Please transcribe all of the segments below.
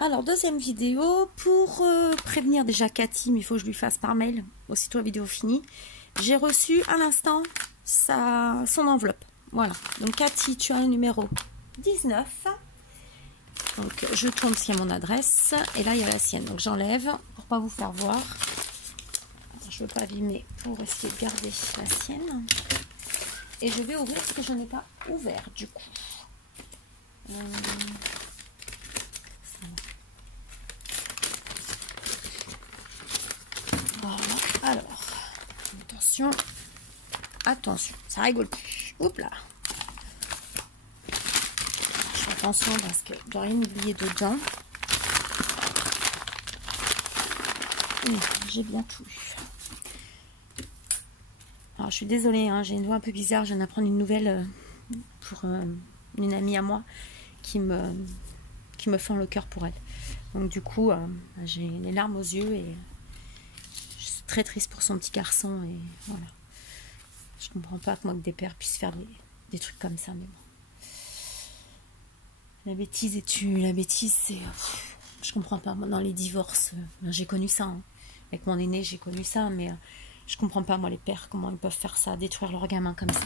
Alors, deuxième vidéo, pour prévenir déjà Cathy, mais il faut que je lui fasse par mail, aussitôt la vidéo finie. J'ai reçu à l'instant son enveloppe. Voilà. Donc, Cathy, tu as un numéro 19. Donc, je tourne s'il y a mon adresse. Et là, il y a la sienne. Donc, j'enlève pour pas vous faire voir. Alors, je ne veux pas abîmer pour essayer de garder la sienne. Et je vais ouvrir parce que je n'ai pas ouvert du coup. Voilà. Alors, attention, ça rigole plus. Oups là. Je fais attention parce que je dois rien oublier dedans. J'ai bien tout eu. Alors, je suis désolée, hein, j'ai une voix un peu bizarre. Je viens d'apprendre une nouvelle pour une amie à moi qui me fend le cœur pour elle. Donc, du coup, j'ai les larmes aux yeux et je suis très triste pour son petit garçon. Et voilà. Je comprends pas que moi, que des pères puissent faire des trucs comme ça. Mais bon. La bêtise c'est. Je comprends pas. Moi, dans les divorces, j'ai connu ça. Hein. Avec mon aîné, j'ai connu ça, mais. Je comprends pas, moi, les pères, comment ils peuvent faire ça, détruire leurs gamins comme ça.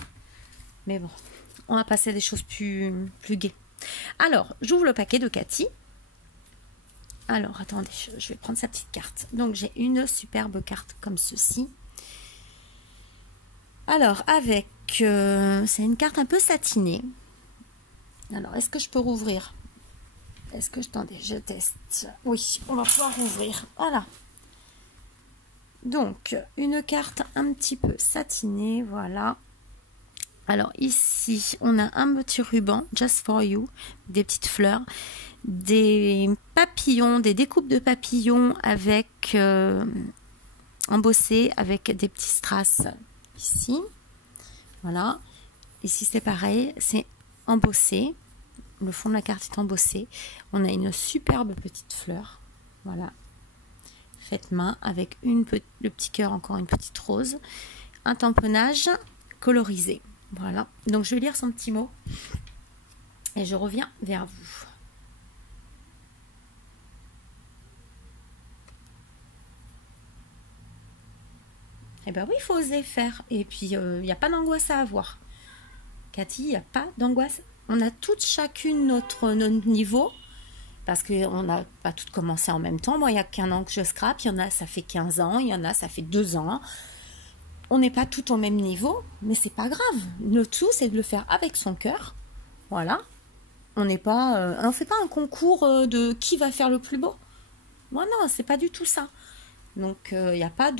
Mais bon, on va passer à des choses plus gaies. Alors, j'ouvre le paquet de Cathy. Alors, attendez, je vais prendre sa petite carte. Donc, j'ai une superbe carte comme ceci. Alors, avec... c'est une carte un peu satinée. Alors, est-ce que je peux rouvrir? Est-ce que... Attendez, je teste. Oui, on va pouvoir rouvrir. Voilà. Donc, une carte un petit peu satinée, voilà. Alors ici, on a un petit ruban, just for you, des petites fleurs, des papillons, des découpes de papillons avec embossés avec des petits strass ici. Voilà. Ici, c'est pareil, c'est embossé. Le fond de la carte est embossé. On a une superbe petite fleur, voilà. Faite main avec le petit cœur, encore une petite rose, un tamponnage colorisé. Voilà, donc je vais lire son petit mot et je reviens vers vous. Eh bien oui, il faut oser faire. Et puis, il n'y a pas d'angoisse à avoir. Cathy, il n'y a pas d'angoisse. On a toutes chacune notre niveau. Parce qu'on n'a pas toutes commencé en même temps. Moi, il y a qu'un an que je scrape. Il y en a, ça fait 15 ans. Il y en a, ça fait 2 ans. On n'est pas toutes au même niveau, mais c'est pas grave. Le tout, c'est de le faire avec son cœur. Voilà. On n'est pas... on fait pas un concours de qui va faire le plus beau. Non, non, c'est pas du tout ça. Donc, il n'y a pas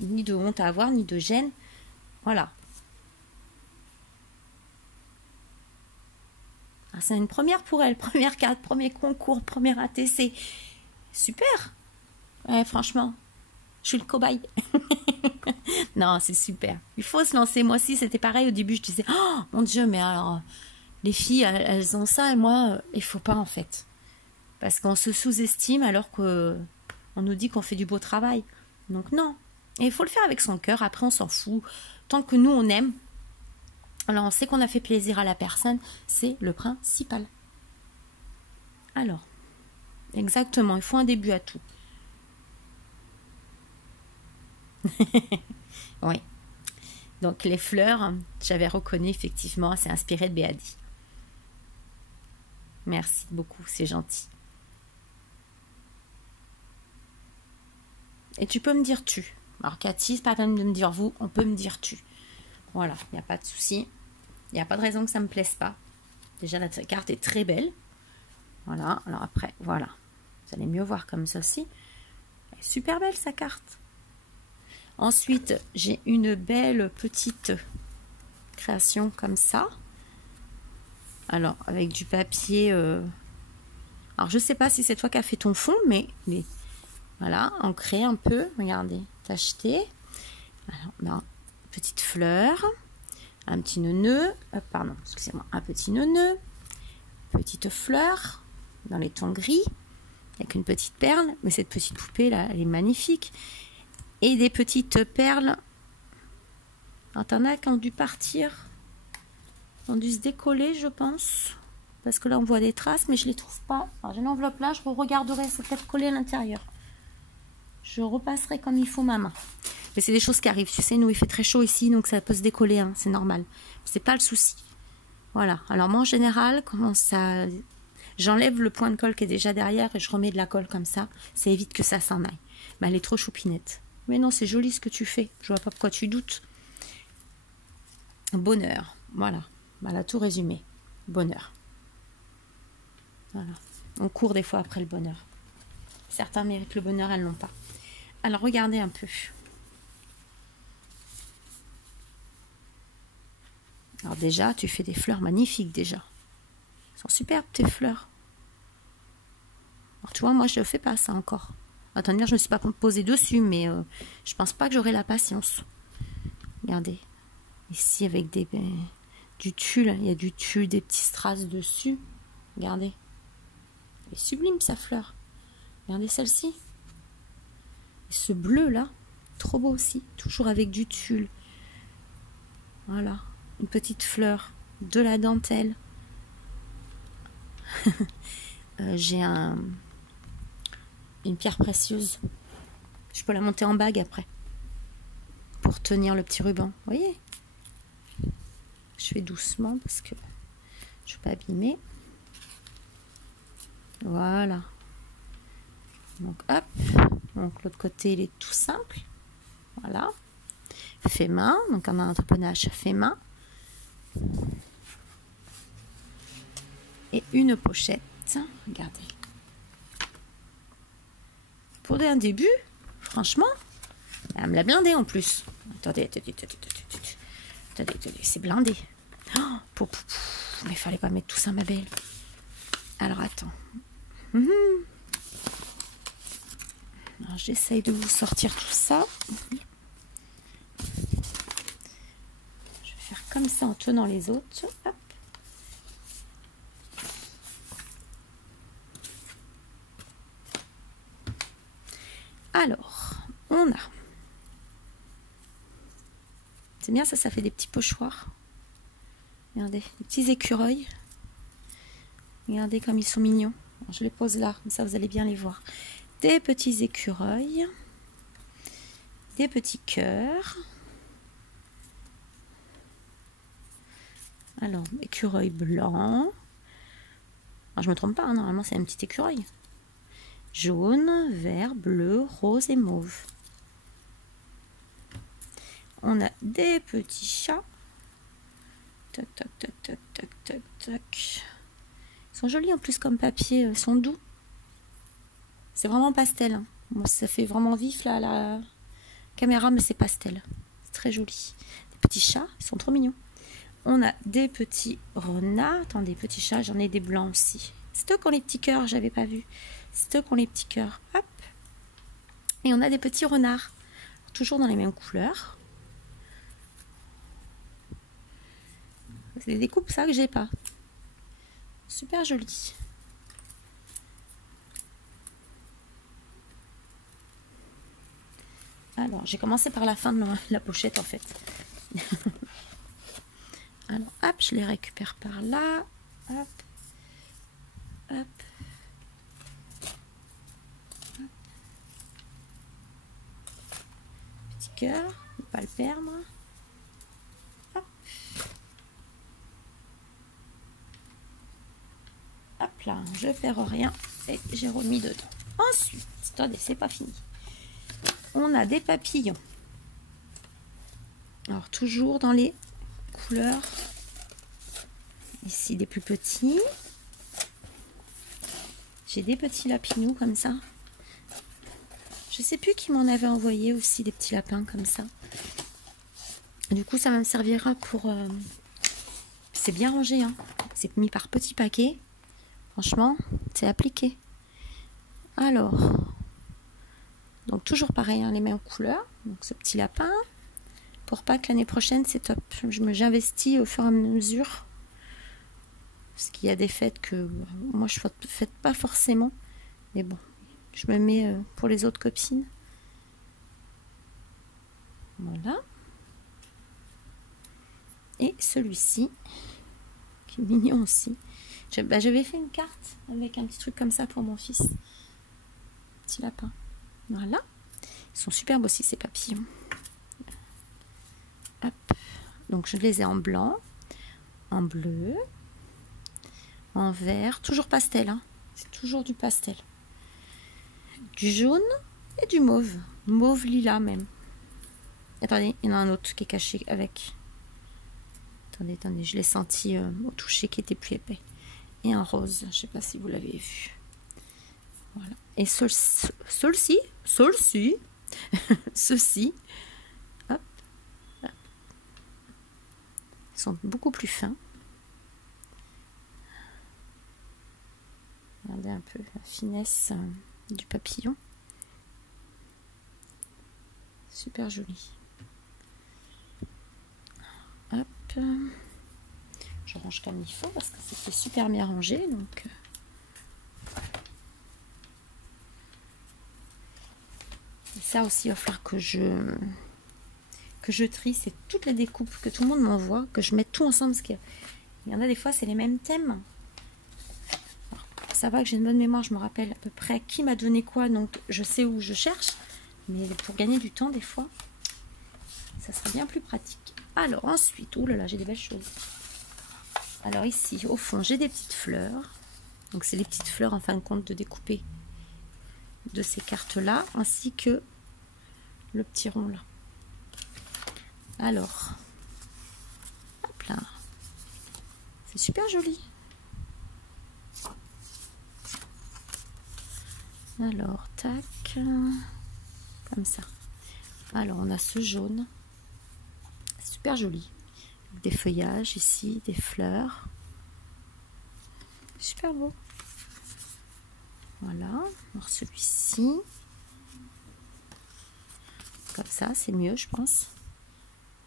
ni de honte à avoir, ni de gêne. Voilà. C'est une première pour elle, première carte, premier concours, premier ATC. Super. Ouais, franchement, je suis le cobaye. Non, c'est super. Il faut se lancer. Moi aussi, c'était pareil. Au début, je disais, oh mon Dieu, mais alors, les filles, elles ont ça et moi, il faut pas en fait. Parce qu'on se sous-estime alors qu'on nous dit qu'on fait du beau travail. Donc non. Et il faut le faire avec son cœur. Après, on s'en fout. Tant que nous, on aime. Alors, on sait qu'on a fait plaisir à la personne, c'est le principal. Alors, exactement, il faut un début à tout. Oui. Donc, les fleurs, j'avais reconnu effectivement, c'est inspiré de Béadi. Merci beaucoup, c'est gentil. Et tu peux me dire tu. Alors, Cathy, c'est pas la peine de me dire vous, on peut me dire tu. Voilà, il n'y a pas de souci. Il n'y a pas de raison que ça ne me plaise pas. Déjà, la carte est très belle. Voilà, alors après, voilà. Vous allez mieux voir comme ceci. Elle est super belle, sa carte. Ensuite, j'ai une belle petite création comme ça. Alors, avec du papier... Alors, je ne sais pas si c'est toi qui as fait ton fond, mais voilà, ancré un peu. Regardez, tacheté. Alors, ben, petite fleur, un petit nœud, pardon, excusez-moi, un petit nœud, petite fleur dans les tons gris, avec une petite perle, mais cette petite poupée là, elle est magnifique, et des petites perles. Alors, t'en as qui ont dû partir, qui ont dû se décoller, je pense. parce que là on voit des traces, mais je les trouve pas. Alors j'ai l'enveloppe là, je regarderai, c'est peut-être collé à l'intérieur. Je repasserai comme il faut ma main. Mais c'est des choses qui arrivent, tu sais, nous il fait très chaud ici, donc ça peut se décoller, hein, c'est normal. C'est pas le souci. Voilà, alors moi en général, comment ça... J'enlève le point de colle qui est déjà derrière et je remets de la colle comme ça. Ça évite que ça s'en aille. Mais elle est trop choupinette. Mais non, c'est joli ce que tu fais. Je vois pas pourquoi tu doutes. Bonheur. Voilà. Voilà, tout résumé. Bonheur. Voilà. On court des fois après le bonheur. Certains méritent le bonheur, elles l'ont pas. Alors, regardez un peu. Alors déjà, tu fais des fleurs magnifiques déjà. Elles sont superbes tes fleurs. Alors tu vois, moi je ne fais pas ça encore. Attends, je ne me suis pas posée dessus, mais je pense pas que j'aurai la patience. Regardez. Ici avec du tulle, il y a du tulle, des petits strass dessus. Regardez. Elle est sublime sa fleur. Regardez celle-ci. Et ce bleu là, trop beau aussi. Toujours avec du tulle. Voilà. Une petite fleur. De la dentelle. J'ai une pierre précieuse. Je peux la monter en bague après. Pour tenir le petit ruban. Vous voyez? Je fais doucement parce que je ne veux pas abîmer. Voilà. Donc hop. Donc l'autre côté il est tout simple. Voilà. Fait main. Donc on a un entreprenage fait main. Et une pochette. Regardez. Pour un début, franchement, elle me l'a blindé en plus. Attendez, c'est blindé. Oh, mais il fallait pas mettre tout ça, ma belle. Alors attends. Alors j'essaye de vous sortir tout ça. Je vais faire comme ça en tenant les autres. Hop. Alors, on a... C'est bien ça, ça fait des petits pochoirs. Regardez, des petits écureuils. Regardez comme ils sont mignons. Alors, je les pose là, comme ça vous allez bien les voir. Des petits écureuils. Des petits cœurs. Alors, écureuil blanc. Alors, je me trompe pas, hein, normalement c'est un petit écureuil. Jaune, vert, bleu, rose et mauve. On a des petits chats. Toc, toc, toc, toc, toc, toc, toc. Ils sont jolis en plus comme papier, ils sont doux. C'est vraiment pastel. Hein. Moi, ça fait vraiment vif là, la caméra, mais c'est pastel. C'est très joli. Des petits chats, ils sont trop mignons. On a des petits renards. Attendez, petits chats, j'en ai des blancs aussi. C'est eux qui ont les petits cœurs, j'avais pas vu. C'est eux qui ont les petits cœurs. Hop. Et on a des petits renards. Toujours dans les mêmes couleurs. C'est des découpes, ça, que j'ai pas. Super joli. Alors, j'ai commencé par la fin de la pochette, en fait. Alors, hop, je les récupère par là. Hop. Hop. Petit cœur, ne pas le perdre. Hop. Hop là, je perds rien et j'ai remis dedans. Ensuite, attendez, c'est pas fini. On a des papillons. Alors, toujours dans les couleurs. Ici, des plus petits. J'ai des petits lapinous comme ça. Je sais plus qui m'en avait envoyé aussi des petits lapins comme ça. Du coup, ça me servira pour... C'est bien rangé, hein. C'est mis par petits paquets. Franchement, c'est appliqué. Alors, donc toujours pareil, hein, les mêmes couleurs. Donc ce petit lapin. Pour pas que l'année prochaine, c'est top. J'investis au fur et à mesure. Parce qu'il y a des fêtes que moi je ne fête pas forcément. Mais bon, je me mets pour les autres copines. Voilà. Et celui-ci, qui est mignon aussi. J'avais fait une carte avec un petit truc comme ça pour mon fils. Petit lapin. Voilà. Ils sont super beaux aussi, ces papillons. Hop. Donc, je les ai en blanc, en bleu, en vert. Toujours pastel, hein. C'est toujours du pastel. Du jaune et du mauve. Mauve lilas même. Attendez, il y en a un autre qui est caché avec. Attendez, je l'ai senti au toucher qui était plus épais. Et un rose, je ne sais pas si vous l'avez vu. Voilà. Et ceux-ci, ceux-ci, hop, hop, ils sont beaucoup plus fins. Regardez un peu la finesse du papillon. Super joli. Hop. Je range comme il faut parce que c'était super bien rangé. Donc, et ça aussi, il va falloir que je trie. C'est toutes les découpes que tout le monde m'envoie, que je mette tout ensemble. Parce qu'il y en a des fois, c'est les mêmes thèmes. Alors, ça va que j'ai une bonne mémoire, je me rappelle à peu près qui m'a donné quoi. Donc, je sais où je cherche. Mais pour gagner du temps, des fois, ça serait bien plus pratique. Alors, ensuite, oh là là, j'ai des belles choses. Alors ici, au fond, j'ai des petites fleurs. Donc c'est les petites fleurs en fin de compte de découper de ces cartes-là, ainsi que le petit rond là. Alors, hop là. C'est super joli. Alors, tac, comme ça. Alors, on a ce jaune. Super joli. Des feuillages ici, des fleurs. Super beau. Voilà. Alors celui-ci. Comme ça, c'est mieux, je pense.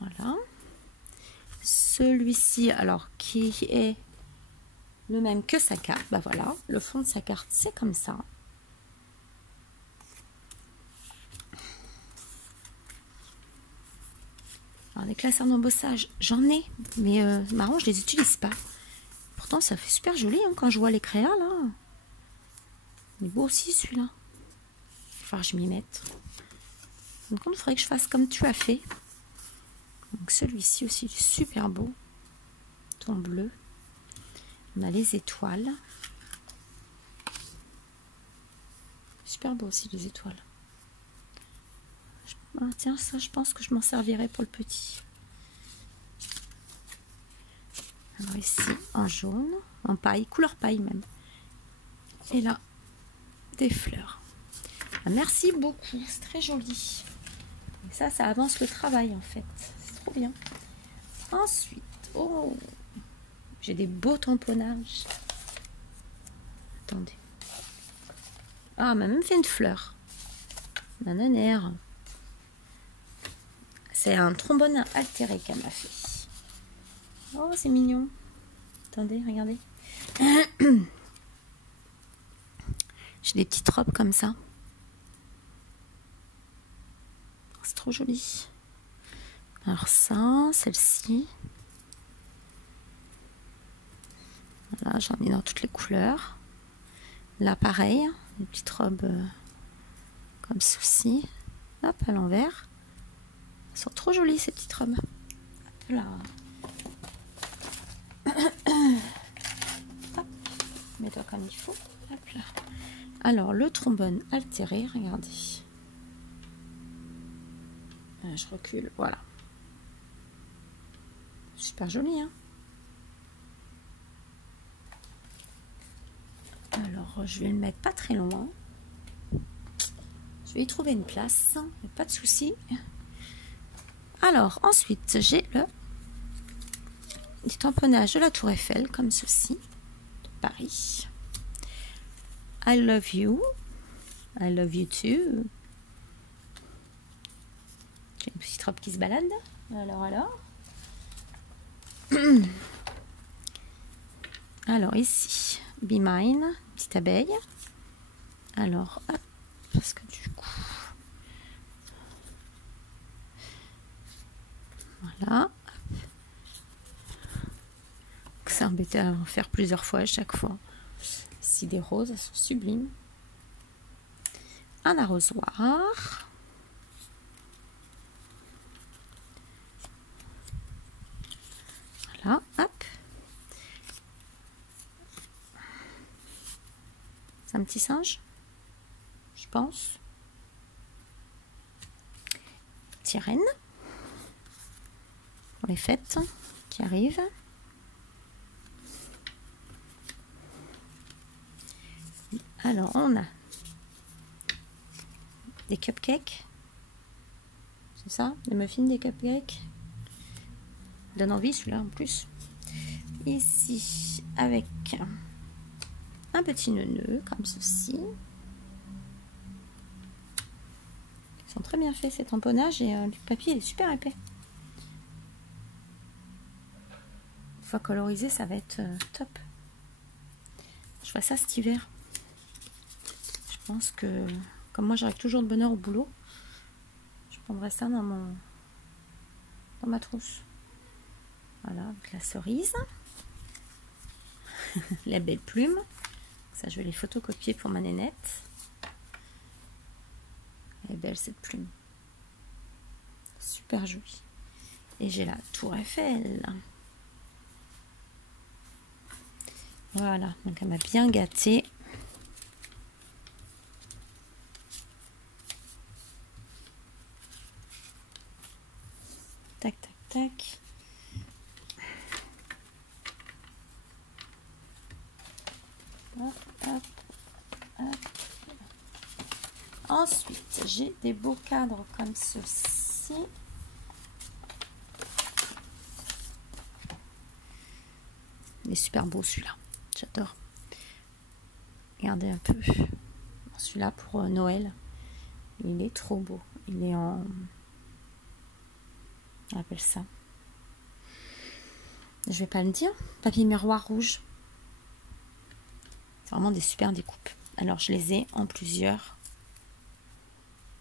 Voilà. Celui-ci, alors, qui est le même que sa carte. Bah voilà, le fond de sa carte, c'est comme ça. Alors, des classeurs d'embossage, j'en ai, mais marrant, je les utilise pas. Pourtant, ça fait super joli hein, quand je vois les créas là. Il est beau aussi celui-là. Il va falloir que je m'y mette. Donc, il faudrait que je fasse comme tu as fait. Donc, celui-ci aussi, il est super beau. Ton bleu. On a les étoiles. Super beau aussi les étoiles. Ah, tiens, ça, je pense que je m'en servirai pour le petit. Alors ici, en jaune, en paille, couleur paille même. Et là, des fleurs. Ah, merci beaucoup, c'est très joli. Et ça avance le travail en fait. C'est trop bien. Ensuite, oh, j'ai des beaux tamponnages. Attendez. Ah, elle m'a même fait une fleur. Nananère. C'est un trombone altéré qu'elle m'a fait. Oh, c'est mignon. Attendez, regardez. J'ai des petites robes comme ça. C'est trop joli. Alors ça, celle-ci. Voilà, j'en ai dans toutes les couleurs. Là, pareil. Des petites robes comme ceci. Hop, à l'envers. Elles sont trop jolies, ces petites robes. Hop là. Hop. Mets-toi comme il faut. Hop là. Alors, le trombone altéré, regardez. Je recule, voilà. Super joli, hein. Alors, je vais le mettre pas très loin. Je vais y trouver une place, pas de souci. Alors, ensuite, j'ai le tamponnage de la Tour Eiffel, comme ceci, de Paris. I love you. I love you too. J'ai une petite robe qui se balade. Alors. Alors, ici, Be Mine, petite abeille. Alors, hop, parce que du coup... Voilà. s'est embêté à en faire plusieurs fois à chaque fois. Ici des roses, elles sont sublimes. Un arrosoir. Voilà, hop. C'est un petit singe, je pense. Petite reine pour les fêtes qui arrivent. Alors, on a des cupcakes. C'est ça? Des muffins, des cupcakes. Donne envie celui-là en plus. Ici, avec un petit nœud comme ceci. Ils sont très bien faits ces tamponnages et le papier il est super épais. Une fois colorisé, ça va être top. Je ferai ça cet hiver. Je pense que, comme moi j'arrive toujours de bonne heure au boulot, je prendrai ça dans ma trousse. Voilà, avec la cerise. La belle plume. Ça, je vais les photocopier pour ma nénette. Elle est belle cette plume. Super jolie. Et j'ai la tour Eiffel. Voilà, donc elle m'a bien gâtée. Tac, tac, tac. Hop, hop, hop. Ensuite, j'ai des beaux cadres comme ceci. Il est super beau celui-là. J'adore. Regardez un peu. Celui-là pour Noël. Il est trop beau. Il est en... On appelle ça. Je vais pas le dire. Papier miroir rouge. C'est vraiment des super découpes. Alors, je les ai en plusieurs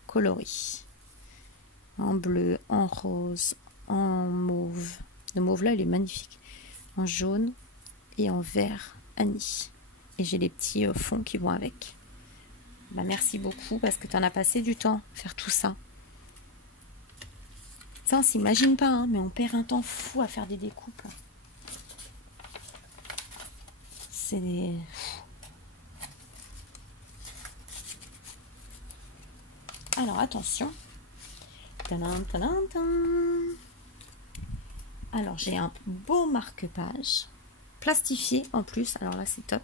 coloris. En bleu, en rose, en mauve. Le mauve là, il est magnifique. En jaune et en vert anis. Et j'ai les petits fonds qui vont avec. Bah, merci beaucoup parce que tu en as passé du temps à faire tout ça. Ça, on s'imagine pas, hein, mais on perd un temps fou à faire des découpes. C'est des... Alors, attention. Tadam, tadam, tadam. Alors, j'ai un beau marque-page. Plastifié en plus. Alors là, c'est top.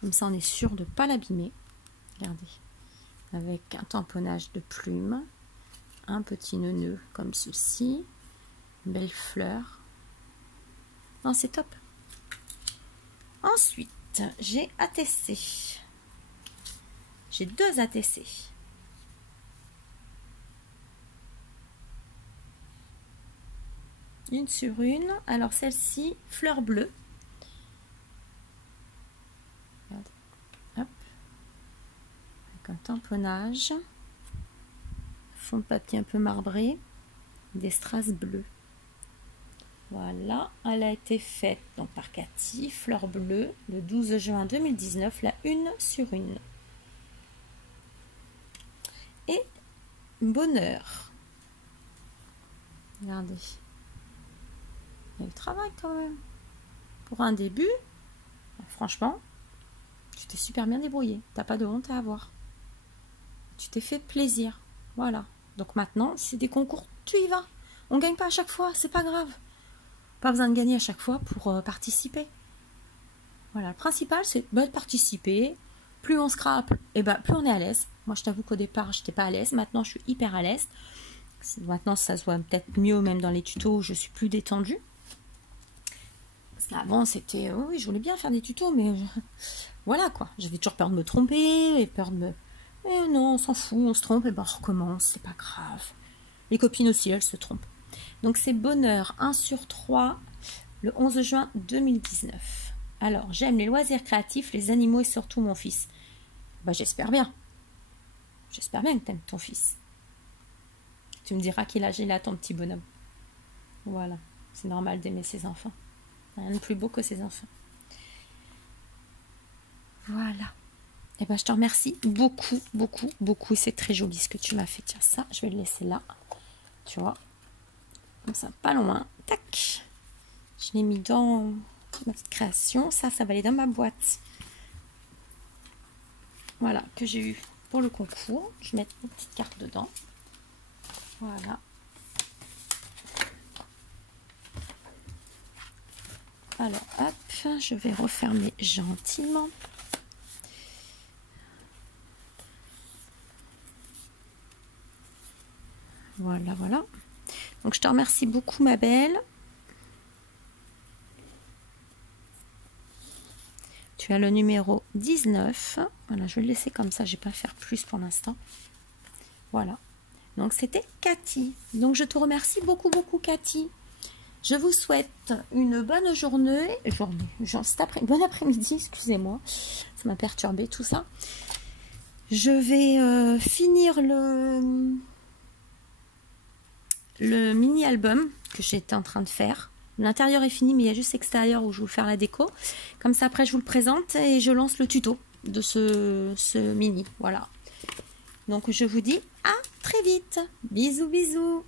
Comme ça, on est sûr de ne pas l'abîmer. Regardez. Avec un tamponnage de plumes. Un petit nœud comme ceci. Une belle fleur. Non, c'est top. Ensuite, j'ai ATC. J'ai deux ATC. Une sur une. Alors celle-ci, fleur bleue. Regardez. Hop. Avec un tamponnage. Fond de papier un peu marbré. Des strass bleues. Voilà. Elle a été faite donc par Cathy. Fleur bleue. Le 12 juin 2019. La une sur une. Et bonheur. Regardez. Il y a du travail quand même. Pour un début, franchement, tu t'es super bien débrouillé. T'as pas de honte à avoir. Tu t'es fait plaisir. Voilà. Donc maintenant, c'est des concours, tu y vas. On gagne pas à chaque fois, c'est pas grave. Pas besoin de gagner à chaque fois pour participer. Voilà. Le principal, c'est de participer. Plus on scrape, et plus on est à l'aise. Moi, je t'avoue qu'au départ, j'étais pas à l'aise. Maintenant, je suis hyper à l'aise. Maintenant, ça se voit peut-être mieux, même dans les tutos où je suis plus détendue. Avant, c'était... oui, je voulais bien faire des tutos, mais... voilà, quoi. J'avais toujours peur de me tromper, et peur de me... Mais non, on s'en fout, on se trompe, et on recommence, c'est pas grave. Les copines aussi, elles se trompent. Donc, c'est bonheur 1 sur 3, le 11 juin 2019. Alors, j'aime les loisirs créatifs, les animaux et surtout mon fils. Bah, j'espère bien. J'espère bien que t'aimes ton fils. Tu me diras quel âge il a, ton petit bonhomme. Voilà, c'est normal d'aimer ses enfants. Rien de plus beau que ces enfants. Voilà. Et ben je te remercie beaucoup, beaucoup, beaucoup. C'est très joli ce que tu m'as fait. Tiens, ça, je vais le laisser là. Tu vois. Comme ça, pas loin. Tac. Je l'ai mis dans ma petite création. Ça va aller dans ma boîte. Voilà, que j'ai eu pour le concours. Je vais mettre une petite carte dedans. Voilà. Alors, hop, je vais refermer gentiment. Voilà, voilà. Donc, je te remercie beaucoup, ma belle. Tu as le numéro 19. Voilà, je vais le laisser comme ça. Je ne vais pas faire plus pour l'instant. Voilà. Donc, c'était Cathy. Donc, je te remercie beaucoup, beaucoup, Cathy. Je vous souhaite une bonne journée. Bon après-midi, excusez-moi. Ça m'a perturbé tout ça. Je vais finir le mini-album que j'étais en train de faire. L'intérieur est fini, mais il y a juste l'extérieur où je vais vous faire la déco. Comme ça, après, je vous le présente et je lance le tuto de ce mini. Voilà. Donc, je vous dis à très vite. Bisous, bisous.